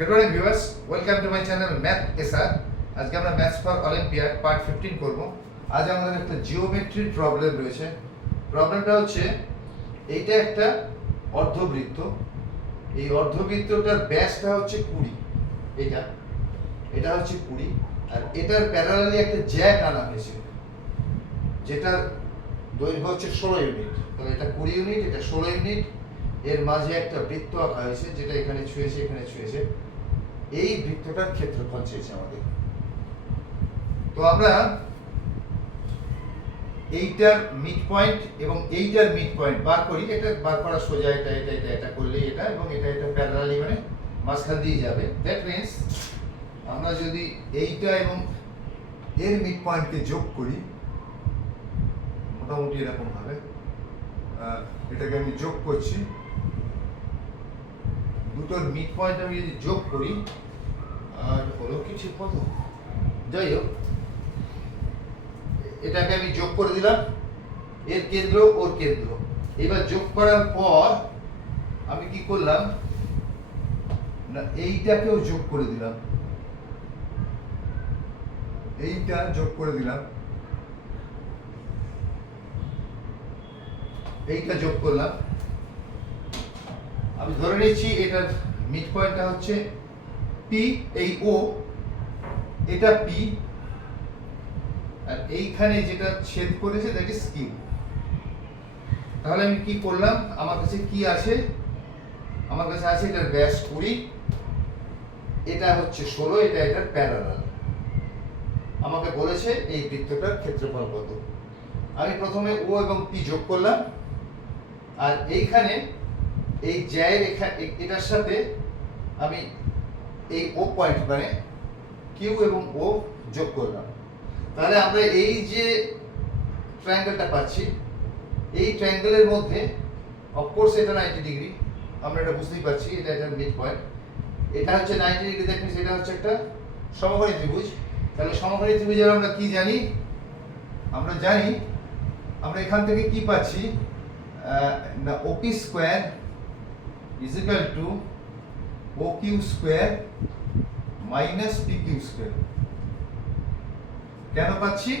Good morning viewers, welcome to my channel Math SR. আজকে আমরা maths for olympiad part 15 করব। আজ আমাদের একটা জিওমেট্রি প্রবলেম রয়েছে। প্রবলেমটা হচ্ছে এইটা একটা অর্ধবৃত্ত। এই অর্ধবৃত্তটার ব্যাসটা হচ্ছে 20। এটা হচ্ছে 20 আর এটার প্যারালালি একটা জ্যা টানা হয়েছে যেটার দৈর্ঘ্য হচ্ছে 16 ইউনিট। তাহলে এটা 20 ইউনিট, এটা 16 ইউনিট। এর মাঝে একটা বৃত্ত আঁকা হয়েছে যেটা এখানে ছুঁয়েছে, এখানে ছুঁয়েছে। এই বৃত্তটার ক্ষেত্রফল চেয়েছে আমাদের। তো আমরা এইটার মিড পয়েন্ট এবং এইটার মিড পয়েন্ট বার করি। এটা বার করা সোজা, এটা করলেই এটা এবং এটা প্যারালালি মানে মাঝখান দিয়ে যাবে। দ্যাট মিন্স আমরা যদি এইটা এবং এর মিড পয়েন্টকে যোগ করি মোটামুটি এরকম ভাবে, এটাকে আমি যোগ করছি, দুটোর মিড পয়েন্ট আমি যদি যোগ করি আর হলো কি ঠিক মতো, যাই হোক এটাকে আমি যোগ করে দিলাম, এর কেন্দ্র ওর কেন্দ্র। এবার যোগ করার পর আমি কি করলাম না এইটাকেও যোগ করে দিলাম, এইটা যোগ করে দিলাম, এইটা যোগ করলাম। আমি ধরে নিচ্ছি এটার মিড পয়েন্টটা হচ্ছে পি, এই ও, এটা পি, আর এইখানে যেটা ছেদ করেছে দ্যাট ইজ কিউ। তাহলে আমি কি করলাম, আমার কাছে কি আছে, আমার কাছে আছে এটার ব্যাস 20, এটা হচ্ছে 16, এটা এটার প্যারালাল। আমাকে বলেছে এই বৃত্তটার ক্ষেত্রফল কত। আমি প্রথমে ও এবং পি যোগ করলাম আর এইখানে এই জ্যায়ের এটার সাথে আমি এই ও পয়েন্ট মানে কিউ এবং ও যোগ করলাম। তাহলে আমরা এই যে ট্রায়াঙ্গেলটা পাচ্ছি, এই ট্রায়াঙ্গেলের মধ্যে অফকোর্স এটা 90 ডিগ্রি, আমরা এটা বুঝতেই পারছি, এটা এটার মিড পয়েন্ট। এটা হচ্ছে 90 ডিগ্রি, দ্যাট মিন্স এটা হচ্ছে একটা সমকোণী ত্রিভুজ। তাহলে সমকোণী ত্রিভুজের আমরা কি জানি, আমরা জানি আমরা এখান থেকে কি পাচ্ছি না OP square is equal to O Q square minus P Q square. কেন পাচ্ছি,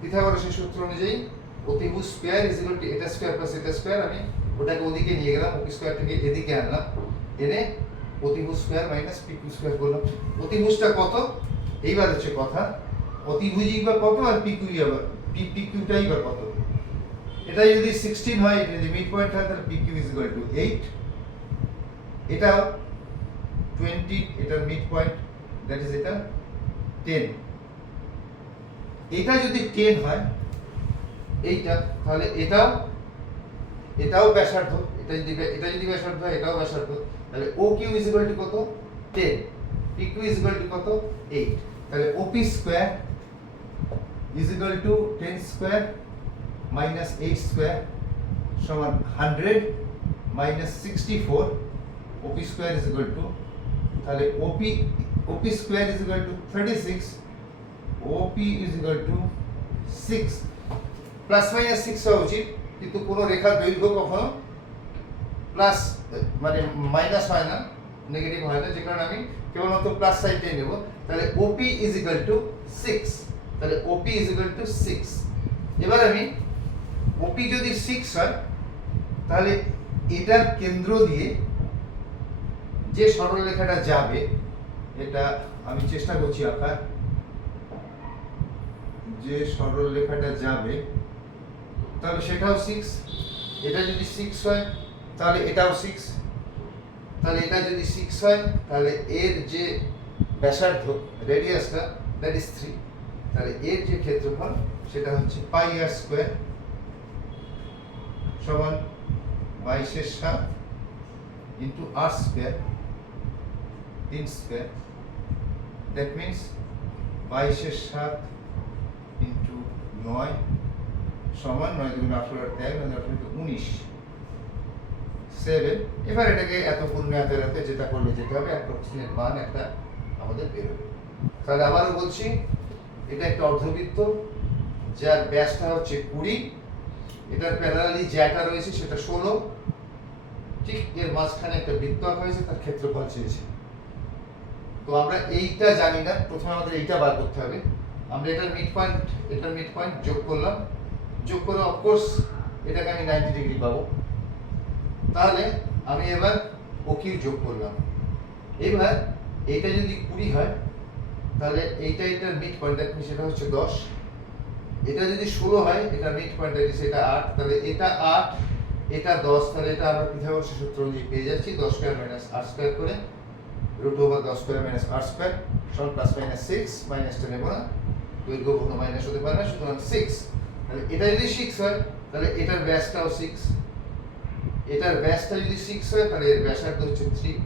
পিথাগোরাসের সূত্র অনুযায়ী অতিভুজ স্কয়ার ইজ ইকুয়াল টু এটা স্কয়ার প্লাস এটা স্কয়ার। আমি ওটাকে ওদিকে নিয়ে গেলাম, ওপি স্কয়ার থেকে এদিকে আনলাম, এনে অতিভুজ square minus P Q square করলাম। অতিভুজটা কত এইবার হচ্ছে কথা, অতিভুজই বা কত আর পি কিউটাই বা কত। এটা যদি 16 হয়, এটা যদি মিড পয়েন্ট হয়, তাহলে P Q is equal to 8। এটাও 20, এটার মিড পয়েন্ট দ্যাট ইজ এটা 10। এটা যদি 10 হয় এইটা, তাহলে এটাও ব্যাসার্ধ, এটা যদি ব্যাসার্ধ হয়, এটাও ব্যাসার্ধ। তাহলে O Q is equal to কত 10, P Q is equal to কত 8। তাহলে OP square is equal to 10 square minus 8 square সমান 100 minus 64। OP square is equal to, তাহলে OP square is equal to 36, OP is equal to 6। Plus minus 6 হওয়া উচিত, কিন্তু কোনো রেখার দৈর্ঘ্য কখনো প্লাস মানে মাইনাস হয় না, নেগেটিভ হয় না, যে কারণে আমি কেবলমাত্র প্লাস সাইডটাই নেব। তাহলে ওপি ইজ ইকুয়াল টু 6, তাহলে ওপি ইজ ইকুয়াল টু 6। এবার আমি ওপি যদি 6 হয়, তাহলে এটার কেন্দ্র দিয়ে যে সরলরেখাটা যাবে, এটা আমি চেষ্টা করছি আঁকার, যে সরলরেখাটা যাবে তাহলে সেটাও 6। এটা যদি 6 হয় তাহলে এটাও 6, তাহলে এটা যদি 6 হয় তাহলে এর যে ব্যাসার্ধ রেডিয়াসটা দ্যাট ইজ 3। তাহলে এর যে ক্ষেত্রফল সেটা হচ্ছে পাই আর স্কয়ার সমান 22/7 into R square 3 square. That means 22/7 into 9 সমান 9 × 18 আর 13, 19, 7। এবার এটাকে এত পূর্ণ এত যেটা করলে যেতে হবে, অ্যাপ্রক্সিমেট মান একটা আমাদের বেরোবে। তাহলে আবারও বলছি, এটা একটা অর্ধবৃত্ত যার ব্যাসটা হচ্ছে 20, এটার প্যারালালি জ্যাটা রয়েছে সেটা 16, ঠিক এর মাঝখানে একটা বৃত্ত আঁকা হয়েছে, তার ক্ষেত্রফল চেয়েছে। তো আমরা এইটা জানি না, প্রথমে আমাদের এইটা বার করতে হবে। আমরা এটার মিড পয়েন্ট যোগ করলাম, যোগ করে অফকোর্স এটাকে আমি 90 ডিগ্রি পাবো। তাহলে আমি এবার ওকিউ যোগ করলাম। এবার এইটা যদি 20 হয় তাহলে এটার মিড পয়েন্ট সেটা হচ্ছে 10। এটা যদি 16 হয় এটার মিড পয়েন্ট সেটা 8, তাহলে এটা 8 এটা 10, তাহলে এটা আমরা পিথাগোরাসের সূত্র অনুযায়ী পেয়ে যাচ্ছি 10 স্কয়ার মাইনাস r স্কয়ার করে √10 স্কয়ার মাইনাস r স্কয়ার সমান প্লাস মাইনাস 6 মাইনাসটা নেব না, দৈর্ঘ্য কখনো মাইনাস হতে পারে না, সুতরাং 6। তাহলে এটা যদি 6 হয় তাহলে এটার ব্যাসটাও 6, এটার ব্যাসটা যদি 6 হয় তাহলে এর ব্যাসার্ধ হচ্ছে 3,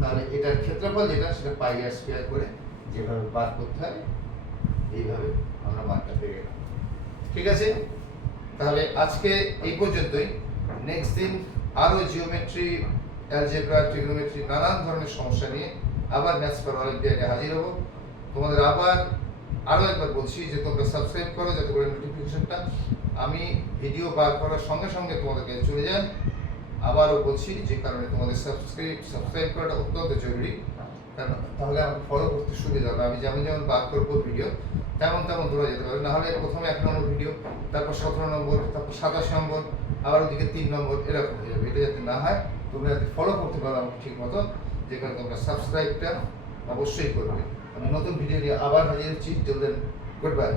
তাহলে এটার ক্ষেত্রফল যেটা সেটা পাই r স্কয়ার করে যেভাবে বার করতে হয় এইভাবে আমরা মানটা পেয়ে গেলাম। ঠিক আছে, তাহলে আজকে এই পর্যন্তই। নেক্সট দিন আরো জিওমেট্রি, অ্যালজেব্রা, ট্রিগোনোমেট্রি নানান ধরনের সমস্যা নিয়ে আবার ম্যাথস ফর অলিম্পিয়াডে হাজির হব। তোমাদের আরো একবার বলছি যে তোমরা সাবস্ক্রাইব করো যাতে করে নোটিফিকেশনটা আমি ভিডিও বার করার সঙ্গে সঙ্গে তোমাদের কাছে চলে যায়। আবারও বলছি যে কারণে তোমাদের সাবস্ক্রাইব করাটা অত্যন্ত জরুরি, কারণ তাহলে আমাকে ফলো করতে সুবিধা হবে। আমি যেমন যেমন বার করবো ভিডিও তেমন তোমরা যেতে পারবে, নাহলে প্রথমে 1 নম্বর ভিডিও, তারপর 17 নম্বর, তারপর 27 নম্বর, আবার ওদিকে 3 নম্বর, এরকম হয়ে যাবে। এটা যাতে না হয় তোমরা যাতে ফলো করতে পারো আমাকে ঠিক মতো, যে কারণে তোমরা সাবস্ক্রাইবটা অবশ্যই করবে। আমি নতুন ভিডিও নিয়ে আবার হাজির হচ্ছি। Till then, good by.